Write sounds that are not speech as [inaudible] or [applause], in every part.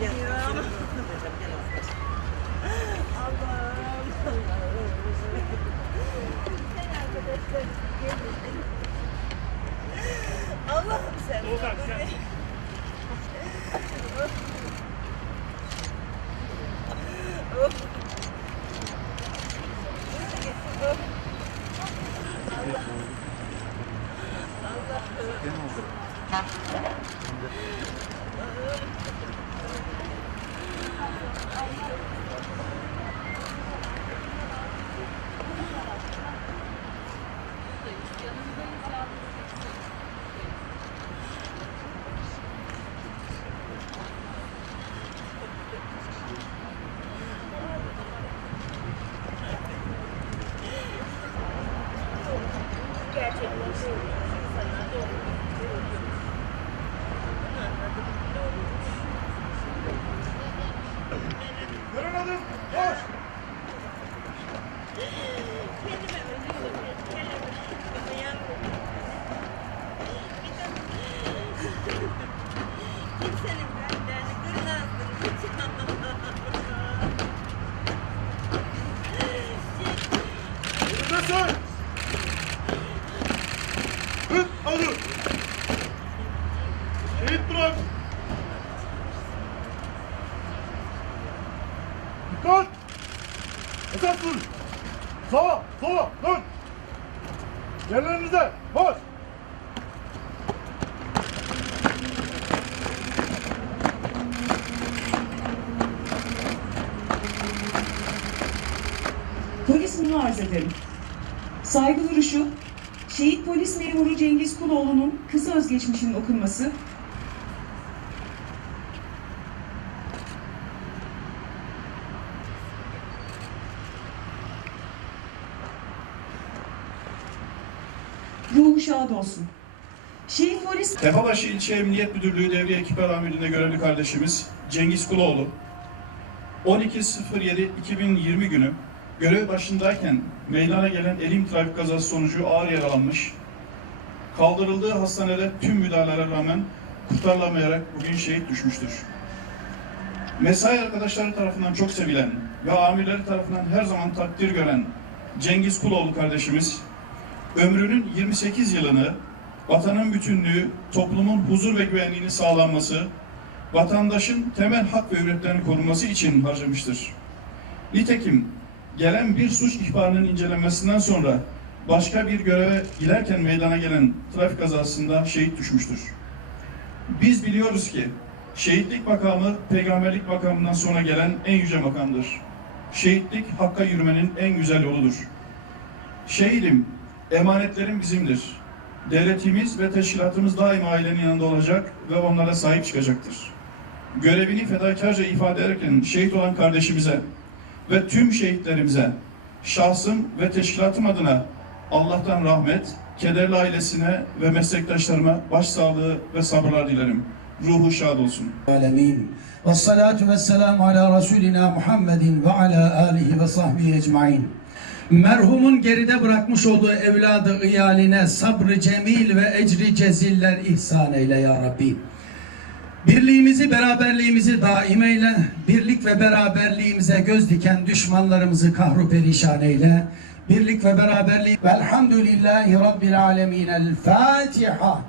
Gel. Allah'ım sen. Oğlan sen. Görün adım. Sağa, sola, dön. Yerlerinize, bas. Polis bunu arz ederim. Saygı duruşu, şehit polis memuru Cengiz Kuloğlu'nun kısa özgeçmişinin okunması, ruhu şad olsun. Şehit polis Tepebaşı İlçe Emniyet Müdürlüğü Devriye Ekipler Amirliği'nde görevli kardeşimiz Cengiz Kuloğlu 12.07.2020 günü görev başındayken meydana gelen elim trafik kazası sonucu ağır yaralanmış. Kaldırıldığı hastanede tüm müdahalelere rağmen kurtarılamayarak bugün şehit düşmüştür. Mesai arkadaşları tarafından çok sevilen ve amirleri tarafından her zaman takdir gören Cengiz Kuloğlu kardeşimiz ömrünün 28 yılını vatanın bütünlüğü, toplumun huzur ve güvenliğini sağlanması, vatandaşın temel hak ve hürriyetlerini korunması için harcamıştır. Nitekim gelen bir suç ihbarının incelenmesinden sonra başka bir göreve giderken meydana gelen trafik kazasında şehit düşmüştür. Biz biliyoruz ki şehitlik makamı peygamberlik makamından sonra gelen en yüce makamdır. Şehitlik hakka yürümenin en güzel yoludur. Şehidim, Emanetlerim bizimdir. Devletimiz ve teşkilatımız daima ailenin yanında olacak ve onlara sahip çıkacaktır. Görevini fedakarca ifade ederken şehit olan kardeşimize ve tüm şehitlerimize şahsım ve teşkilatım adına Allah'tan rahmet, kederli ailesine ve meslektaşlarıma başsağlığı ve sabırlar dilerim. Ruhu şad olsun. Alemin. Ve salatu ve selamu ala Resulina Muhammedin ve ala alihi ve sahbihi ecmain. Merhumun geride bırakmış olduğu evladı iyaline sabrı cemil ve ecri ceziller ihsan eyle ya Rabbi. Birliğimizi, beraberliğimizi daim eyle. Birlik ve beraberliğimize göz diken düşmanlarımızı kahru perişan eyle. Birlik ve beraberlik. Velhamdülillahi Rabbil alemin. El Fatiha.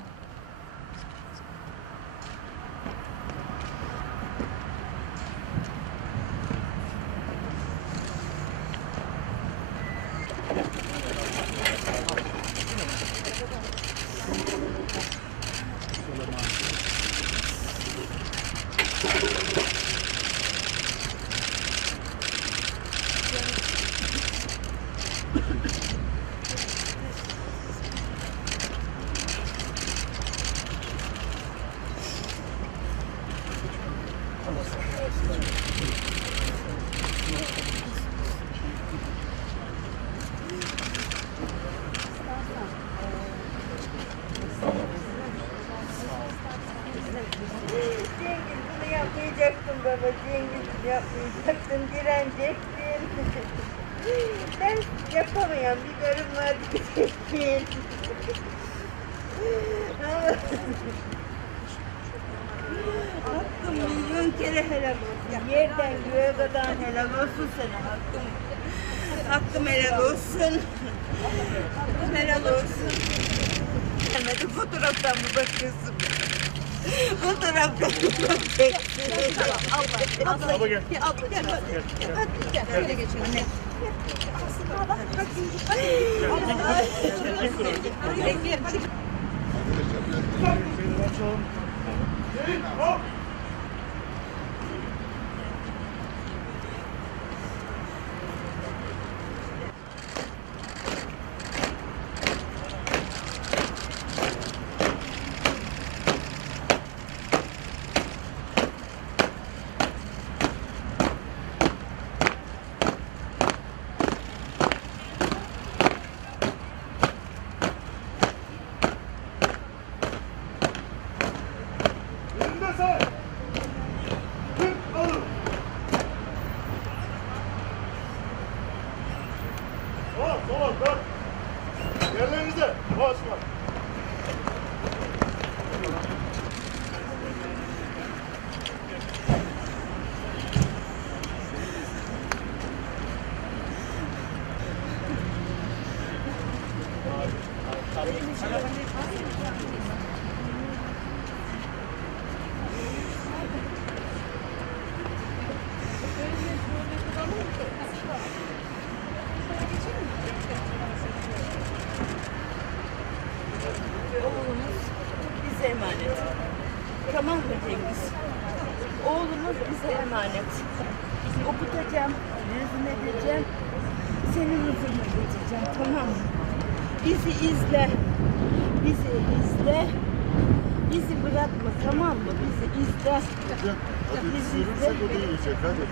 Yapmayacaktın baba. Cengiz yapmayacaktın. Direnecektin. [laughs] Ben yapamayan bir karım var [laughs] diyecektin. Hakkım milyon kere helal olsun. Yerden göğe kadar helal olsun sana hakkım. Hakkım helal olsun. Helal olsun. Gelmedi fotoğraftan mı bakıyorsun? Fotoğraftan mı bakıyorsun? Abla, abla, abla gel. Abla gel. Gel, gel. Şöyle geçelim. Anne. Şehit Oh! Sola, dört. Yerlerinize. Başla. Oğlumuz bize emanet. Cengiz? Oğlumuz bize emanet. Okutacağım, mezun edeceğim. Senin huzuruna getireceğim, tamam mı? Bizi izle. Bizi izle. Bizi bırakma, tamam mı? Bizi izle. Bizi izle. hadi.